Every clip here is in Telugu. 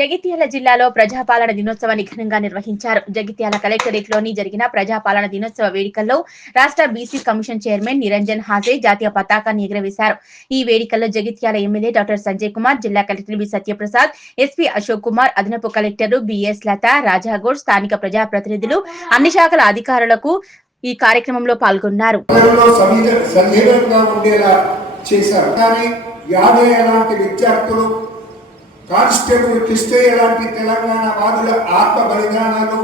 జగిత్యాల జిల్లాలో ప్రజాపాలన దినోత్సవాన్ని ఘనంగా నిర్వహించారు. జగిత్యాల కలెక్టరేట్లోని జరిగిన ప్రజాపాలన దినోత్సవ వేడుకల్లో రాష్ట్ర బీసీ కమిషన్ చైర్మన్ నిరంజన్ హాజే జాతీయ పతాకాన్ని ఎగురవేశారు. ఈ వేడుకల్లో జగిత్యాల ఎమ్మెల్యే డాక్టర్ సంజయ్ కుమార్ జిల్లా collector B Satyaprasad SP Ashok Kumar అదనపు కలెక్టర్ బిఎస్ లత రాజాగోడ్ స్థానిక ప్రజాప్రతినిధులు అన్ని శాఖల అధికారులకు ఈ కార్యక్రమంలో పాల్గొన్నారు. చేశారు. కానీ యాదయ్య లాంటి విద్యార్థులు కానిస్టేబుల్ కృష్ణయ్య లాంటి తెలంగాణ వాదుల ఆత్మ బలిదానాలు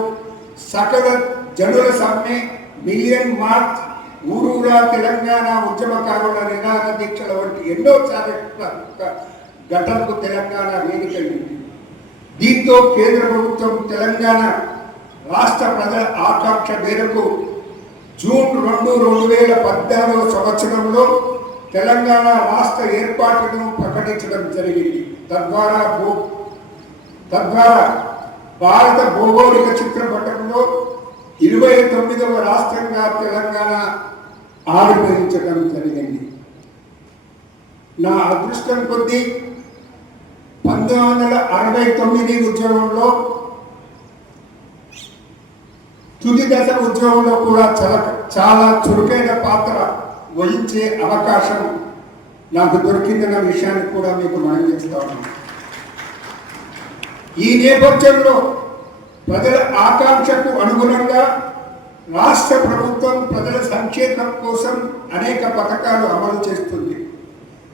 సకల జనుల సమ్మె మిలియన్ మార్చ్ ఊరూరా తెలంగాణ ఉద్యమకారుల నినాద దీక్షల వంటి ఎన్నో చారిత్రక ఘటనకు తెలంగాణ వేదిక దీంతో కేంద్ర ప్రభుత్వం తెలంగాణ రాష్ట్ర ప్రజల ఆకాంక్ష మేరకు జూన్ రెండు రెండు వేల పద్నాలుగు సంవత్సరంలో తెలంగాణ రాష్ట్ర ఏర్పాటును ప్రకటించడం జరిగింది. తద్వారా భూ తద్వారా భారత భౌగోళిక చిత్రపటంలో ఇరవై తొమ్మిదవ రాష్ట్రంగా తెలంగాణ ఆవిర్భవించడం జరిగింది. నా అదృష్టం కొద్దీ పంతొమ్మిది వందల అరవై తొమ్మిది ఉద్యమంలో తుది దశ ఉద్యోగంలో కూడా చాలా చాలా చురుకైన పాత్ర వహించే అవకాశం నాకు దొరికిందన్న విషయాన్ని కూడా మీకు మనం చేస్తాను ఈ నేపథ్యంలో ప్రజల ఆకాంక్షకు అనుగుణంగా రాష్ట్ర ప్రభుత్వం ప్రజల సంక్షేమం కోసం అనేక పథకాలు అమలు చేస్తుంది.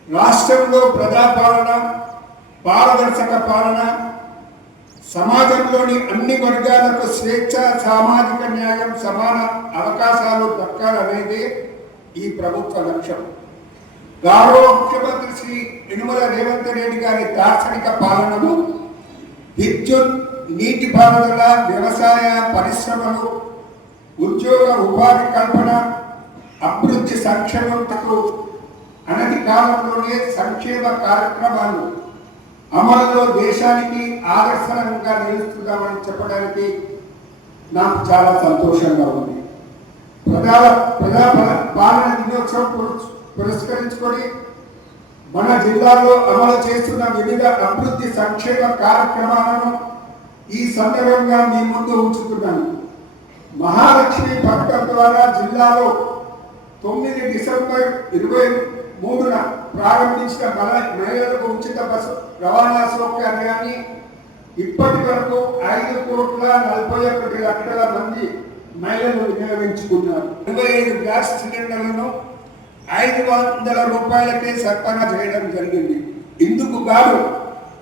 రాష్ట్రంలో ప్రజాపాలన పారదర్శక పాలన సమాజంలోని అన్ని వర్గాలకు స్వేచ్ఛ సామాజిక న్యాయం సమాన అవకాశాలు దక్కాలనేది ఈ ప్రభుత్వ లక్ష్యం. గౌరవ ముఖ్యమంత్రి శ్రీ యనుమల రేవంత్ రెడ్డి గారి దార్శనిక పాలనలు విద్యుత్ నీటిపారుదల వ్యవసాయ పరిశ్రమలు ఉద్యోగ ఉపాధి కల్పన అభివృద్ధి సంక్షేమంతో అనతి కాలంలోనే సంక్షేమ కార్యక్రమాలు అమలులో దేశానికి ఆదర్శంగా నిలుస్తున్నామని చెప్పడానికి నాకు చాలా సంతోషంగా ఉంది. ప్రజా ప్రజా పాలన దినోత్సవం పురస్- పురస్కరించుకొని మన జిల్లాలో అమలు చేస్తున్న వివిధ అభివృద్ధి సంక్షేమ కార్యక్రమాలను ఈ సందర్భంగా మీ ముందు ఉంచుతున్నాను. మహాలక్ష్మి పథకం ద్వారా జిల్లాలో తొమ్మిది డిసెంబర్ ఇరవై మూడున ప్రారంభించిన మన మహిళలకు ఉచిత బస్సు రవాణా సౌకర్యాన్ని ఇప్పటి వరకు ఐదు కోట్ల నలభై ఒకటి లక్షల మంది మహిళలు వినియోగించుకున్నారు. ఇరవై ఐదు గ్యాస్ సిలిండర్లను ఐదు వందల రూపాయలకే సరఫరా చేయడం జరిగింది. ఇందుకు గాను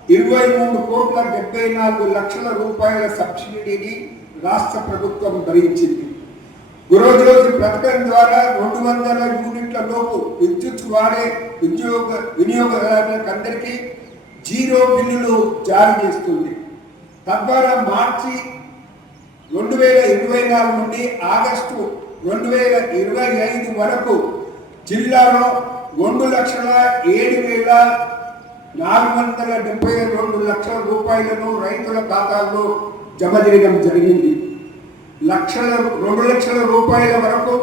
ఇరవై మూడు కోట్ల డెబ్బై నాలుగు లక్షల రూపాయల సబ్సిడీని రాష్ట్ర ప్రభుత్వం భరించింది. గృహజ్యోతి పథకం ద్వారా రెండు వందల యూనిట్ల లోపు విద్యుత్ వాడే ఉద్యోగ వినియోగదారులకు అందరికీ జీరో బిల్లులు జారీ చేస్తుంది. తద్వారా మార్చి రెండు వేల ఇరవై నాలుగు నుండి ఆగస్టు రెండు వేల ఇరవై ఐదు వరకు జిల్లాలో రెండు లక్షల ఏడు వేల నాలుగు వందల డెబ్బై రెండు లక్షల రూపాయలను రైతుల ఖాతాల్లో జమ చేయడం జరిగింది. లక్షల రెండు లక్షల రూపాయల వరకు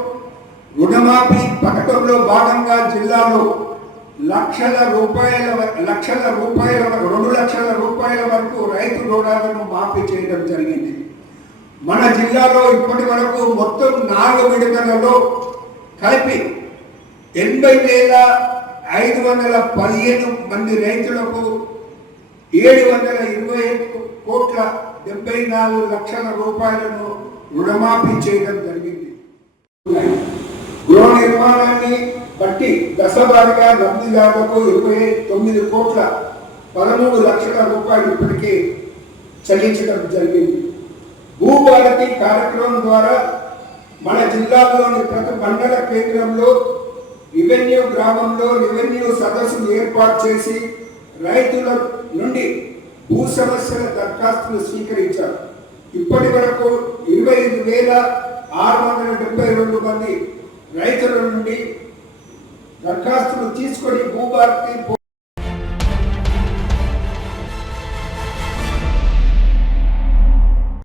రుణమాఫీ పథకంలో భాగంగా జిల్లాలో లక్షల రూపాయల లక్షల రూపాయల రెండు లక్షల రూపాయల వరకు రైతు రుణాలను మాఫీ చేయడం జరిగింది. మన జిల్లాలో ఇప్పటి వరకు మొత్తం నాలుగు విడతలలో కలిపి ఎనభై వేల ఐదు వందల పదిహేను మంది రైతులకు ఏడు వందల ఇరవై ఐదు కోట్ల డెబ్బై నాలుగు లక్షల రూపాయలను రుణమాఫీ చేయడం జరిగింది. గృహ నిర్మాణాన్ని బట్టి దశవారీగా లబ్ధిదారులకు ఇరవై తొమ్మిది కోట్ల పదమూడు లక్షల రూపాయలు ఇప్పటికే చెల్లించడం జరిగింది. భూభారతి కార్యక్రమం ద్వారా మన జిల్లాలోని ప్రతి మండల కేంద్రంలో రెవెన్యూ గ్రామంలో రెవెన్యూ సదస్సులు ఏర్పాటు చేసి రైతుల నుండి భూ సమస్యల దరఖాస్తులు స్వీకరించారు. ఇప్పటి వరకు ఇరవై ఐదు వేల ఆరు వందల డెబ్బై రెండు మంది రైతుల నుండి దరఖాస్తులు తీసుకొని భూభారతి